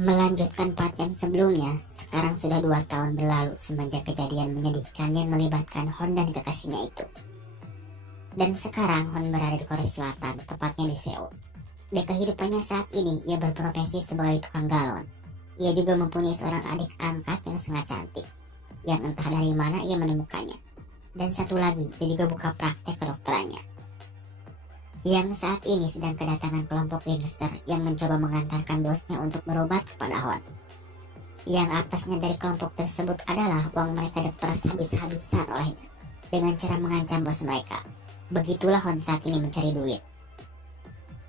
Melanjutkan part yang sebelumnya, sekarang sudah 2 tahun berlalu semenjak kejadian menyedihkan yang melibatkan Hon dan kekasihnya itu. Dan sekarang Hon berada di Korea Selatan, tepatnya di Seoul. Di kehidupannya saat ini, ia berprofesi sebagai tukang galon. Ia juga mempunyai seorang adik angkat yang sangat cantik, yang entah dari mana ia menemukannya. Dan satu lagi, ia juga buka praktek kedokterannya, yang saat ini sedang kedatangan kelompok gangster yang mencoba mengantarkan bosnya untuk berobat kepada Hon. Yang apesnya dari kelompok tersebut adalah uang mereka diperas habis-habisan olehnya dengan cara mengancam bos mereka. Begitulah Hon saat ini mencari duit.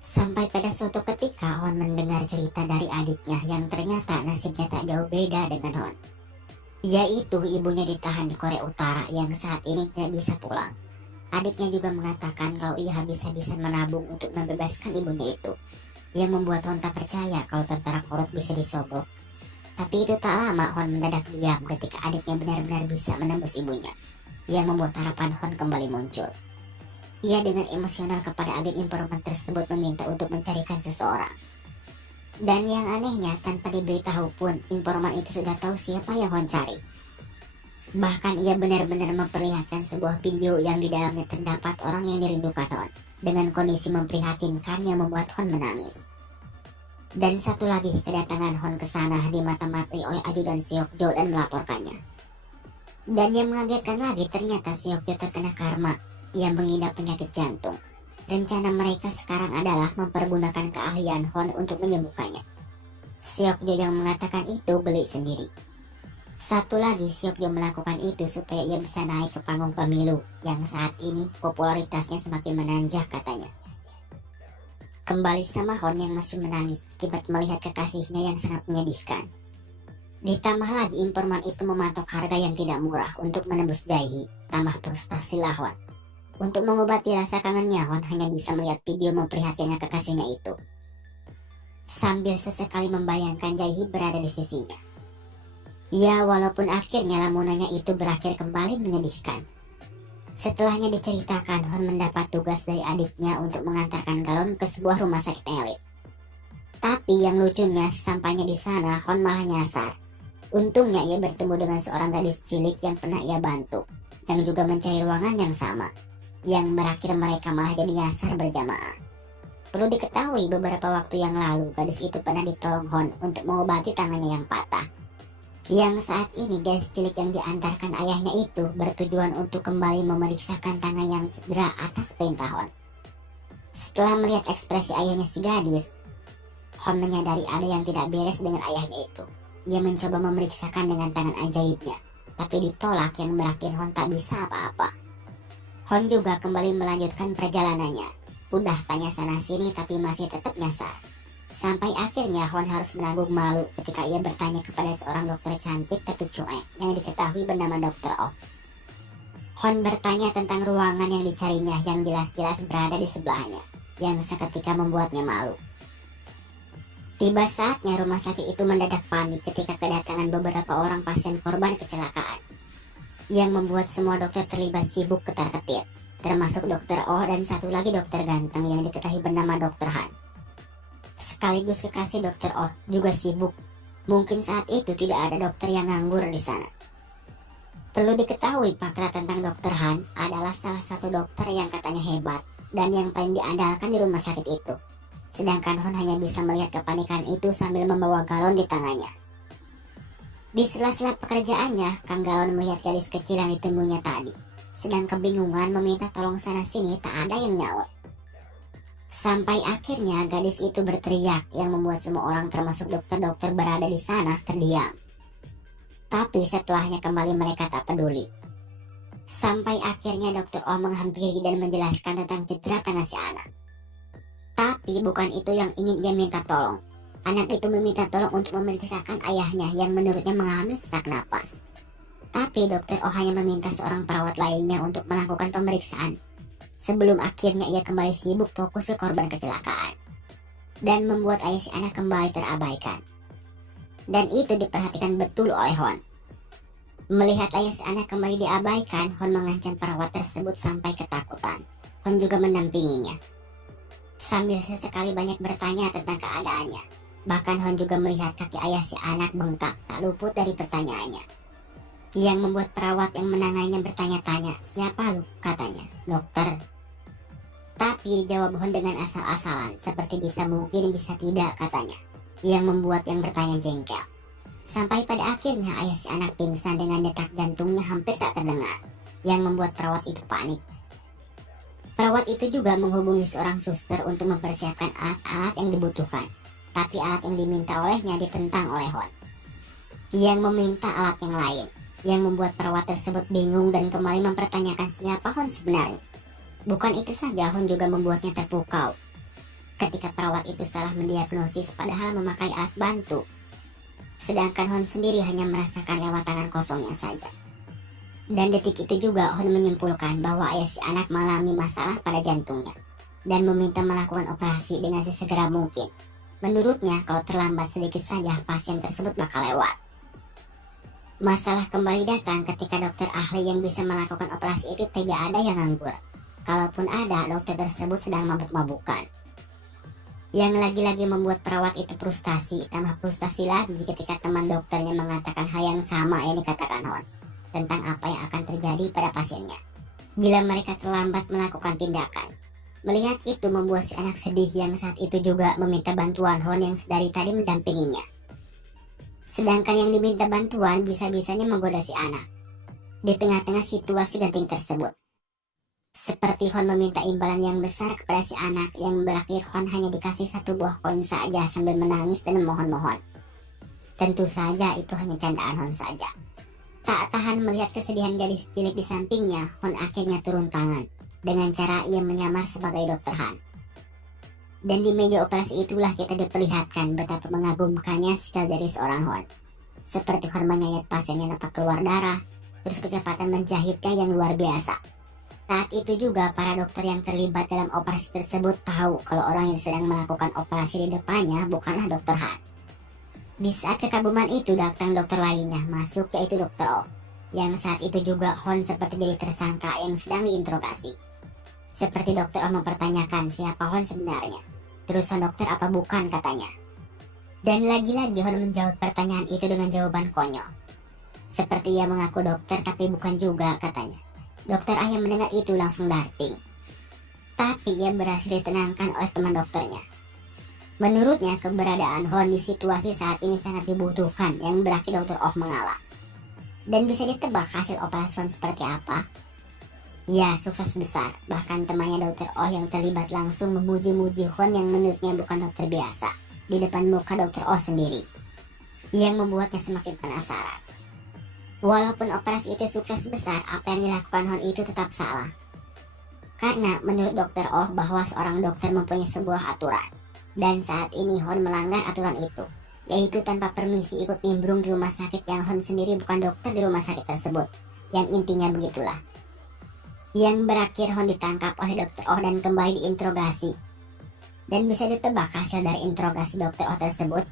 Sampai pada suatu ketika Hon mendengar cerita dari adiknya yang ternyata nasibnya tak jauh beda dengan Hon, yaitu ibunya ditahan di Korea Utara yang saat ini tidak bisa pulang. Adiknya juga mengatakan kalau ia habis-habisan menabung untuk membebaskan ibunya itu, yang membuat Hon tak percaya kalau tentara korut bisa disobok. Tapi itu tak lama Hon mendadak diam ketika adiknya benar-benar bisa menembus ibunya, yang membuat harapan Hon kembali muncul. Ia dengan emosional kepada agen informan tersebut meminta untuk mencarikan seseorang. Dan yang anehnya, tanpa diberitahu pun, informan itu sudah tahu siapa yang Hon cari. Bahkan ia benar-benar memperlihatkan sebuah video yang di dalamnya terdapat orang yang dirindukan Hon, dengan kondisi memprihatinkan yang membuat Hon menangis. Dan satu lagi, kedatangan Hon ke sana dimata-matai oleh ajudan Seokjo dan melaporkannya. Dan yang mengagetkan lagi, ternyata Seokjo terkena karma, ia mengidap penyakit jantung. Rencana mereka sekarang adalah mempergunakan keahlian Hon untuk menyembuhkannya. Seokjo yang mengatakan itu beli sendiri. Satu lagi, Seokjo melakukan itu supaya ia bisa naik ke panggung pemilu yang saat ini popularitasnya semakin menanjak katanya. Kembali sama Hon yang masih menangis akibat melihat kekasihnya yang sangat menyedihkan. Ditambah lagi informan itu mematok harga yang tidak murah untuk menembus Jaehi, tambah frustasi lah Hon. Untuk mengobati rasa kangennya, Hon hanya bisa melihat video memprihatinkan kekasihnya itu, sambil sesekali membayangkan Jaehi berada di sisinya. Ya, walaupun akhirnya lamunannya itu berakhir kembali menyedihkan. Setelahnya diceritakan Hon mendapat tugas dari adiknya untuk mengantarkan galon ke sebuah rumah sakit elit. Tapi yang lucunya, sesampainya di sana Hon malah nyasar. Untungnya ia bertemu dengan seorang gadis cilik yang pernah ia bantu, yang juga mencari ruangan yang sama, yang berakhir mereka malah jadi nyasar berjamaah. Perlu diketahui beberapa waktu yang lalu gadis itu pernah ditolong Hon untuk mengobati tangannya yang patah. Yang saat ini gadis cilik yang diantarkan ayahnya itu bertujuan untuk kembali memeriksakan tangan yang cedera atas perintah Hon. Setelah melihat ekspresi ayahnya si gadis, Hon menyadari ada yang tidak beres dengan ayahnya itu. Ia mencoba memeriksakan dengan tangan ajaibnya, tapi ditolak yang berakhir Hon tak bisa apa-apa. Hon juga kembali melanjutkan perjalanannya. Udah tanya sana sini tapi masih tetap nyasar. Sampai akhirnya Hon harus menanggung malu ketika ia bertanya kepada seorang dokter cantik tapi cuek yang diketahui bernama Dr. Oh. Hon bertanya tentang ruangan yang dicarinya yang jelas-jelas berada di sebelahnya, yang seketika membuatnya malu. Tiba saatnya rumah sakit itu mendadak panik ketika kedatangan beberapa orang pasien korban kecelakaan, yang membuat semua dokter terlibat sibuk ketar-ketir, termasuk Dr. Oh dan satu lagi dokter ganteng yang diketahui bernama Dr. Han. Sekaligus kekasih Dr. Oh juga sibuk. Mungkin saat itu tidak ada dokter yang nganggur di sana. Perlu diketahui fakta tentang Dr. Han adalah salah satu dokter yang katanya hebat dan yang paling diandalkan di rumah sakit itu. Sedangkan Hon hanya bisa melihat kepanikan itu sambil membawa galon di tangannya. Di sela-sela pekerjaannya, Kang Galon melihat gadis kecil yang ditemuinya tadi. Sedang kebingungan meminta tolong sana sini, tak ada yang nyaut. Sampai akhirnya gadis itu berteriak yang membuat semua orang termasuk dokter-dokter berada di sana terdiam. Tapi setelahnya kembali mereka tak peduli. Sampai akhirnya Dr. Oh menghampiri dan menjelaskan tentang cedera tangan si anak. Tapi bukan itu yang ingin ia minta tolong. Anak itu meminta tolong untuk memeriksakan ayahnya yang menurutnya mengalami sesak napas. Tapi Dr. Oh hanya meminta seorang perawat lainnya untuk melakukan pemeriksaan, sebelum akhirnya ia kembali sibuk fokus ke korban kecelakaan, dan membuat ayah si anak kembali terabaikan. Dan itu diperhatikan betul oleh Hon. Melihat ayah si anak kembali diabaikan, Hon mengancam perawat tersebut sampai ketakutan. Hon juga mendampinginya, sambil sesekali banyak bertanya tentang keadaannya. Bahkan Hon juga melihat kaki ayah si anak bengkak tak luput dari pertanyaannya. Yang membuat perawat yang menanganinya bertanya-tanya, "Siapa lu?" katanya. "Dokter." Tapi dijawab Hon dengan asal-asalan, seperti bisa mungkin bisa tidak katanya. Yang membuat yang bertanya jengkel. Sampai pada akhirnya ayah si anak pingsan dengan detak jantungnya hampir tak terdengar. Yang membuat perawat itu panik. Perawat itu juga menghubungi seorang suster untuk mempersiapkan alat-alat yang dibutuhkan. Tapi alat yang diminta olehnya ditentang oleh Hon. Yang meminta alat yang lain. Yang membuat perawat tersebut bingung dan kembali mempertanyakan siapa Hon sebenarnya. Bukan itu saja, Hon juga membuatnya terpukau ketika perawat itu salah mendiagnosis padahal memakai alat bantu. Sedangkan Hon sendiri hanya merasakan lewat tangan kosongnya saja. Dan detik itu juga Hon menyimpulkan bahwa ayah si anak mengalami masalah pada jantungnya dan meminta melakukan operasi dengan sesegera mungkin. Menurutnya kalau terlambat sedikit saja pasien tersebut bakal lewat. Masalah kembali datang ketika dokter ahli yang bisa melakukan operasi itu tidak ada yang nganggur. Kalaupun ada, dokter tersebut sedang mabuk-mabukan. Yang lagi-lagi membuat perawat itu frustasi, tambah frustasi lagi ketika teman dokternya mengatakan hal yang sama yang dikatakan Hon tentang apa yang akan terjadi pada pasiennya bila mereka terlambat melakukan tindakan. Melihat itu membuat si anak sedih yang saat itu juga meminta bantuan Hon yang sedari tadi mendampinginya. Sedangkan yang diminta bantuan bisa-bisanya menggoda si anak di tengah-tengah situasi genting tersebut. Seperti Hon meminta imbalan yang besar kepada si anak yang berakhir Hon hanya dikasih 1 buah koin saja sambil menangis dan memohon-mohon. Tentu saja itu hanya candaan Hon saja. Tak tahan melihat kesedihan gadis cilik di sampingnya, Hon akhirnya turun tangan dengan cara ia menyamar sebagai Dokter Han. Dan di meja operasi itulah kita diperlihatkan betapa mengagumkannya skill dari seorang Hon. Seperti Hon menyayat pasiennya nampak keluar darah, terus kecepatan menjahitnya yang luar biasa. Saat itu juga para dokter yang terlibat dalam operasi tersebut tahu kalau orang yang sedang melakukan operasi di depannya bukanlah Dokter Han. Di saat kekaguman itu datang dokter lainnya masuk, yaitu Dokter Oh, yang saat itu juga Hon seperti jadi tersangka yang sedang diinterogasi. Seperti Dokter Oh mempertanyakan siapa Hon sebenarnya. Terus Hon, dokter apa bukan katanya. Dan lagi-lagi Hon menjawab pertanyaan itu dengan jawaban konyol. Seperti ia mengaku dokter tapi bukan juga katanya. Dokter Ah yang mendengar itu langsung darting. Tapi ia berhasil ditenangkan oleh teman dokternya. Menurutnya keberadaan Hon di situasi saat ini sangat dibutuhkan yang berakhir Dokter Oh mengalah. Dan bisa ditebak hasil operasi Hon seperti apa? Ya, sukses besar. Bahkan temannya Dokter Oh yang terlibat langsung memuji-muji Hon yang menurutnya bukan dokter biasa di depan muka Dokter Oh sendiri, yang membuatnya semakin penasaran. Walaupun operasi itu sukses besar, apa yang dilakukan Hon itu tetap salah. Karena menurut Dokter Oh bahwa seorang dokter mempunyai sebuah aturan. Dan saat ini Hon melanggar aturan itu, yaitu tanpa permisi ikut nimbrung di rumah sakit yang Hon sendiri bukan dokter di rumah sakit tersebut. Yang intinya begitulah. Yang berakhir Hon ditangkap oleh Dokter Oh dan kembali diinterogasi. Dan bisa ditebak hasil dari interogasi Dokter Oh tersebut?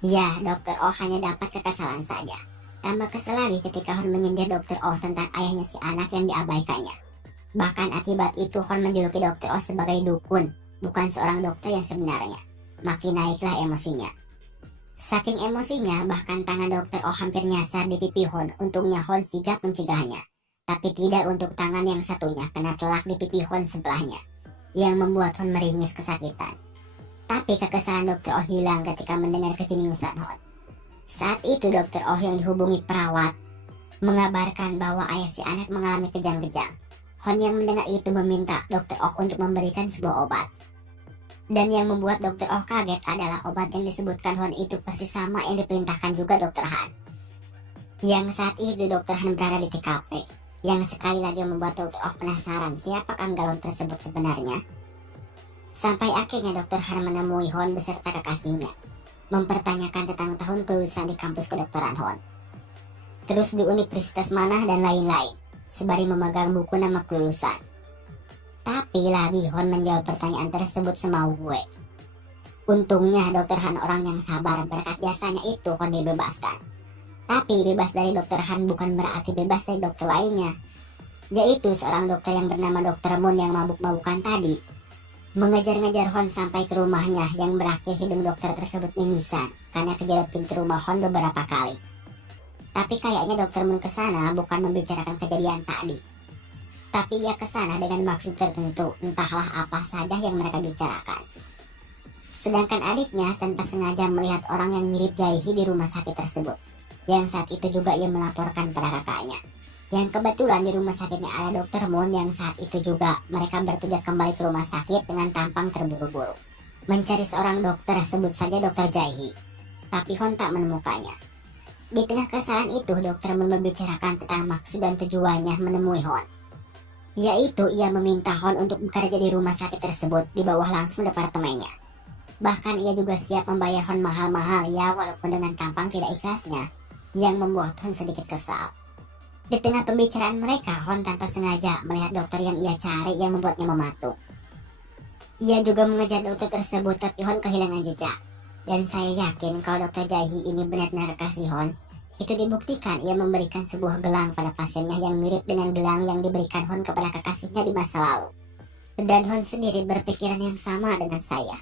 Ya, Dokter Oh hanya dapat kekesalan saja. Tambah kesal lagi ketika Hon menyindir Dokter Oh tentang ayahnya si anak yang diabaikannya. Bahkan akibat itu Hon menjuluki Dokter Oh sebagai dukun, bukan seorang dokter yang sebenarnya. Makin naiklah emosinya. Saking emosinya, bahkan tangan Dokter Oh hampir nyasar di pipi Hon. Untungnya Hon sigap mencegahnya. Tapi tidak untuk tangan yang satunya, kena telak di pipi Hon sebelahnya, yang membuat Hon meringis kesakitan. Tapi kekesalan Dokter Oh hilang ketika mendengar kejeniusan Hon. Saat itu Dokter Oh yang dihubungi perawat mengabarkan bahwa ayah si anak mengalami kejang-kejang. Hon yang mendengar itu meminta Dokter Oh untuk memberikan sebuah obat. Dan yang membuat Dokter Oh kaget adalah obat yang disebutkan Hon itu persis sama yang diperintahkan juga Dokter Han. Yang saat itu Dokter Han berada di TKP, yang sekali lagi membuat Dokter Oh penasaran siapa galon tersebut sebenarnya. Sampai akhirnya Dokter Han menemui Hon beserta kekasihnya, mempertanyakan tentang tahun kelulusan di kampus kedokteran Hon, terus di universitas mana dan lain-lain, sembari memegang buku nama kelulusan. Tapi lagi Hon menjawab pertanyaan tersebut semau gue. Untungnya Dokter Han orang yang sabar, berkat jasanya itu Hon dibebaskan. Tapi bebas dari Dokter Han bukan berarti bebas dari dokter lainnya, yaitu seorang dokter yang bernama Dokter Moon yang mabuk-mabukan tadi. mengejar-ngejar Hon sampai ke rumahnya yang berakhir hidung dokter tersebut mimisan karena kejedot pintu rumah Hon beberapa kali. Tapi kayaknya dokter Moon kesana bukan membicarakan kejadian tadi. Tapi ia kesana dengan maksud tertentu, entahlah apa saja yang mereka bicarakan. Sedangkan adiknya tanpa sengaja melihat orang yang mirip Jaehi di rumah sakit tersebut, yang saat itu juga ia melaporkan pada kakaknya. Yang kebetulan di rumah sakitnya ada dokter Moon yang saat itu juga mereka bertiga kembali ke rumah sakit dengan tampang terburu-buru, mencari seorang dokter, sebut saja dokter Jaehi. Tapi Hon tak menemukannya. Di tengah keresahan itu, dokter Moon membicarakan tentang maksud dan tujuannya menemui Hon, yaitu ia meminta Hon untuk bekerja di rumah sakit tersebut di bawah langsung departemennya. Bahkan ia juga siap membayar Hon mahal-mahal ya, walaupun dengan tampang tidak ikhlasnya, yang membuat Hon sedikit kesal. Di tengah pembicaraan mereka, Hon tanpa sengaja melihat dokter yang ia cari yang membuatnya mematung. Ia juga mengejar dokter tersebut, tapi Hon kehilangan jejak. Dan saya yakin kalau dokter Jaehi ini benar-benar kekasih Hon. Itu dibuktikan ia memberikan sebuah gelang pada pasiennya yang mirip dengan gelang yang diberikan Hon kepada kekasihnya di masa lalu. Dan Hon sendiri berpikiran yang sama dengan saya.